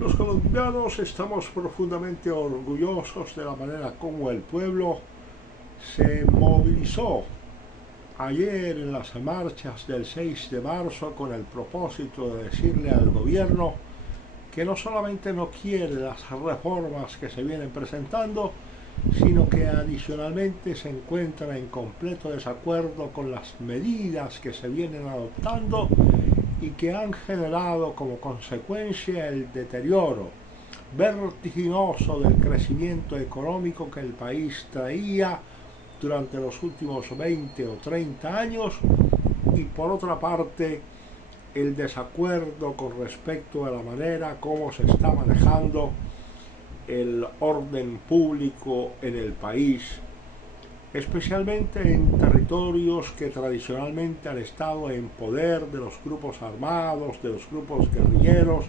Los colombianos estamos profundamente orgullosos de la manera como el pueblo se movilizó ayer en las marchas del 6 de marzo con el propósito de decirle al gobierno que no solamente no quiere las reformas que se vienen presentando, sino que adicionalmente se encuentra en completo desacuerdo con las medidas que se vienen adoptando y que han generado como consecuencia el deterioro vertiginoso del crecimiento económico que el país traía durante los últimos 20 o 30 años, y por otra parte el desacuerdo con respecto a la manera como se está manejando el orden público en el país, especialmente en territorios que tradicionalmente han estado en poder de los grupos armados, de los grupos guerrilleros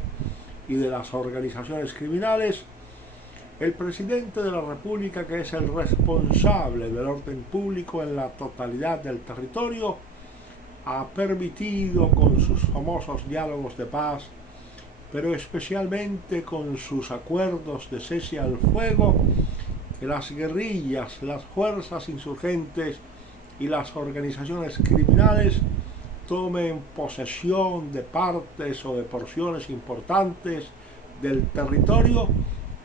y de las organizaciones criminales. El presidente de la República, que es el responsable del orden público en la totalidad del territorio, ha permitido con sus famosos diálogos de paz, pero especialmente con sus acuerdos de cese al fuego, que las guerrillas, las fuerzas insurgentes y las organizaciones criminales tomen posesión de partes o de porciones importantes del territorio,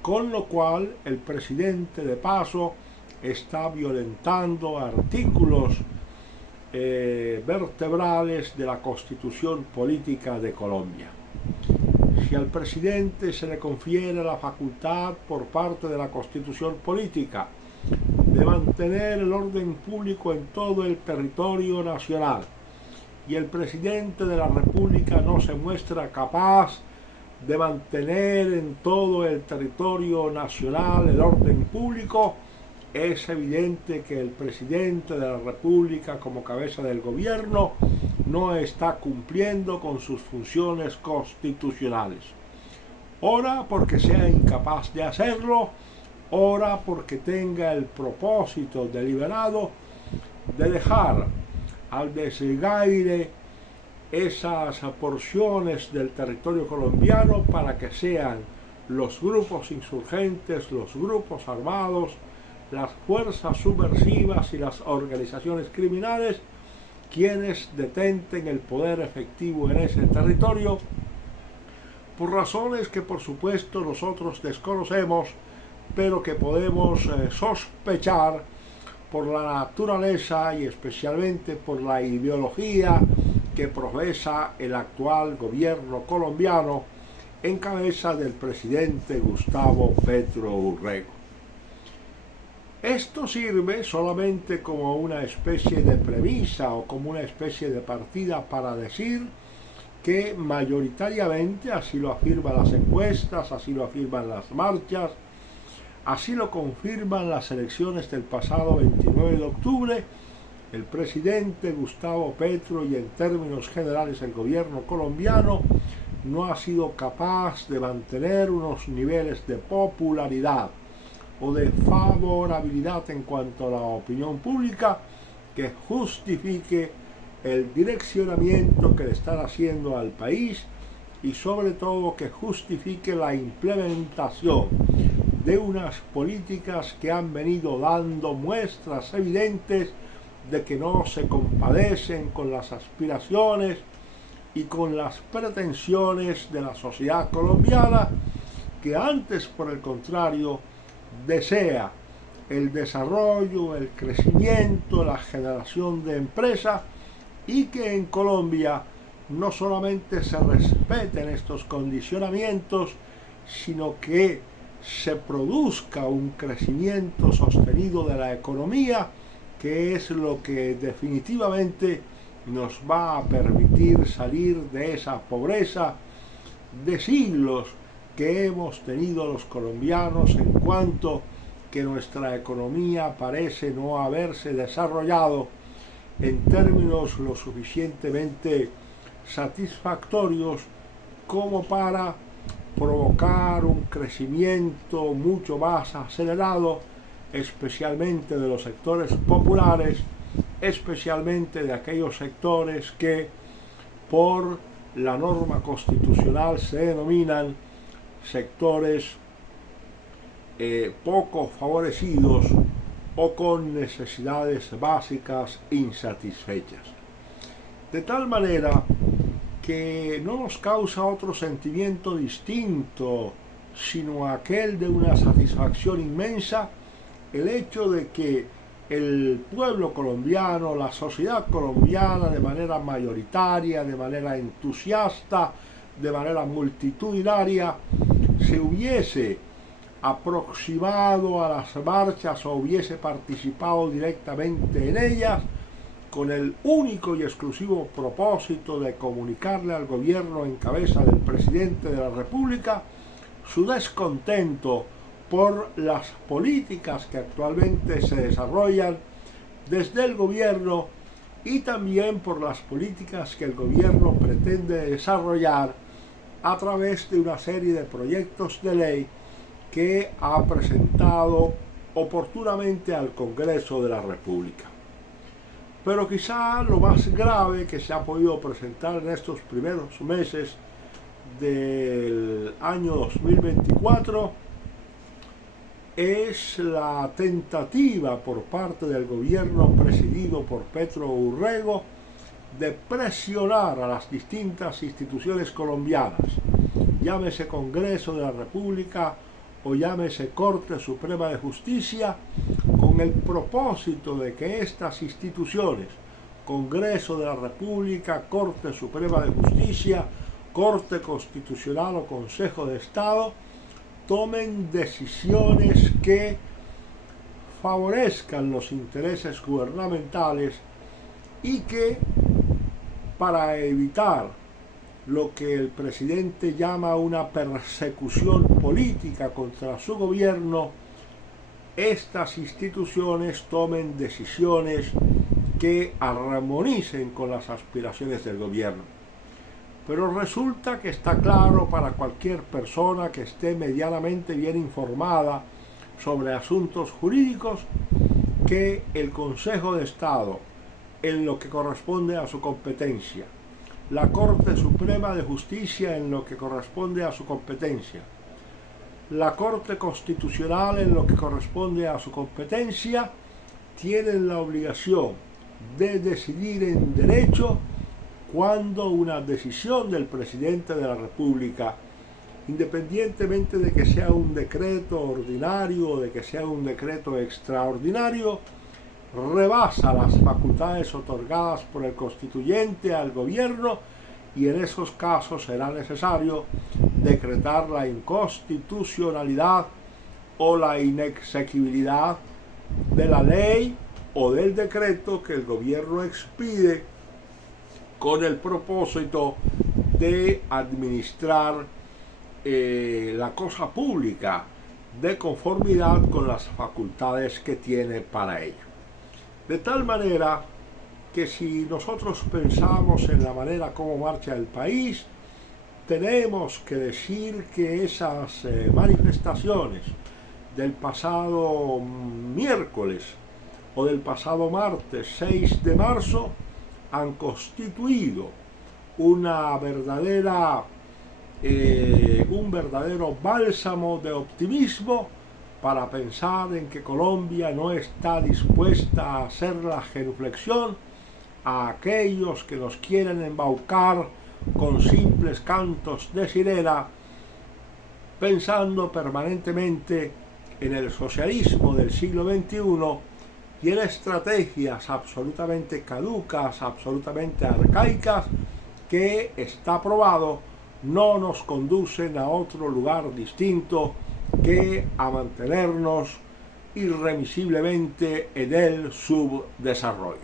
con lo cual el presidente de paso está violentando artículos vertebrales de la Constitución Política de Colombia. Si al presidente se le confiere la facultad por parte de la Constitución Política de mantener el orden público en todo el territorio nacional, y el presidente de la República no se muestra capaz de mantener en todo el territorio nacional el orden público, es evidente que el presidente de la República, como cabeza del gobierno, no está cumpliendo con sus funciones constitucionales. Ora porque sea incapaz de hacerlo, ora porque tenga el propósito deliberado de dejar al desgaire esas porciones del territorio colombiano para que sean los grupos insurgentes, los grupos armados, las fuerzas subversivas y las organizaciones criminales quienes detenten el poder efectivo en ese territorio, por razones que por supuesto nosotros desconocemos, pero que podemos sospechar por la naturaleza y especialmente por la ideología que profesa el actual gobierno colombiano en cabeza del presidente Gustavo Petro Urrego. Esto sirve solamente como una especie de premisa o como una especie de partida para decir que mayoritariamente, así lo afirman las encuestas, así lo afirman las marchas, así lo confirman las elecciones del pasado 29 de octubre, el presidente Gustavo Petro y en términos generales el gobierno colombiano no ha sido capaz de mantener unos niveles de popularidad o de favorabilidad en cuanto a la opinión pública que justifique el direccionamiento que le están haciendo al país y sobre todo que justifique la implementación de unas políticas que han venido dando muestras evidentes de que no se compadecen con las aspiraciones y con las pretensiones de la sociedad colombiana, que antes, por el contrario, desea el desarrollo, el crecimiento, la generación de empresas, y que en Colombia no solamente se respeten estos condicionamientos, sino que se produzca un crecimiento sostenido de la economía, que es lo que definitivamente nos va a permitir salir de esa pobreza de siglos que hemos tenido los colombianos, en cuanto que nuestra economía parece no haberse desarrollado en términos lo suficientemente satisfactorios como para provocar un crecimiento mucho más acelerado, especialmente de los sectores populares, especialmente de aquellos sectores que por la norma constitucional se denominan sectores poco favorecidos o con necesidades básicas insatisfechas. De tal manera que no nos causa otro sentimiento distinto, sino aquel de una satisfacción inmensa, el hecho de que el pueblo colombiano, la sociedad colombiana, de manera mayoritaria, de manera entusiasta, de manera multitudinaria, se hubiese aproximado a las marchas o hubiese participado directamente en ellas, con el único y exclusivo propósito de comunicarle al gobierno en cabeza del presidente de la República su descontento por las políticas que actualmente se desarrollan desde el gobierno y también por las políticas que el gobierno pretende desarrollar a través de una serie de proyectos de ley que ha presentado oportunamente al Congreso de la República. Pero quizá lo más grave que se ha podido presentar en estos primeros meses del año 2024 es la tentativa por parte del gobierno presidido por Petro Urrego de presionar a las distintas instituciones colombianas, llámese Congreso de la República o llámese Corte Suprema de Justicia, con el propósito de que estas instituciones, Congreso de la República, Corte Suprema de Justicia, Corte Constitucional o Consejo de Estado, tomen decisiones que favorezcan los intereses gubernamentales y que, para evitar lo que el presidente llama una persecución política contra su gobierno, estas instituciones tomen decisiones que armonicen con las aspiraciones del gobierno. Pero resulta que está claro para cualquier persona que esté medianamente bien informada sobre asuntos jurídicos que el Consejo de Estado, en lo que corresponde a su competencia, la Corte Suprema de Justicia en lo que corresponde a su competencia, la Corte Constitucional en lo que corresponde a su competencia, tienen la obligación de decidir en derecho cuando una decisión del presidente de la República, independientemente de que sea un decreto ordinario o de que sea un decreto extraordinario, rebasa las facultades otorgadas por el constituyente al gobierno, y en esos casos será necesario decretar la inconstitucionalidad o la inexequibilidad de la ley o del decreto que el gobierno expide con el propósito de administrar la cosa pública de conformidad con las facultades que tiene para ello. De tal manera que si nosotros pensamos en la manera como marcha el país, tenemos que decir que esas manifestaciones del pasado miércoles o del pasado martes 6 de marzo han constituido un verdadero bálsamo de optimismo para pensar en que Colombia no está dispuesta a hacer la genuflexión a aquellos que nos quieren embaucar con simples cantos de sirena, pensando permanentemente en el socialismo del siglo XXI y en estrategias absolutamente caducas, absolutamente arcaicas, que está probado no nos conducen a otro lugar distinto que a mantenernos irremisiblemente en el subdesarrollo.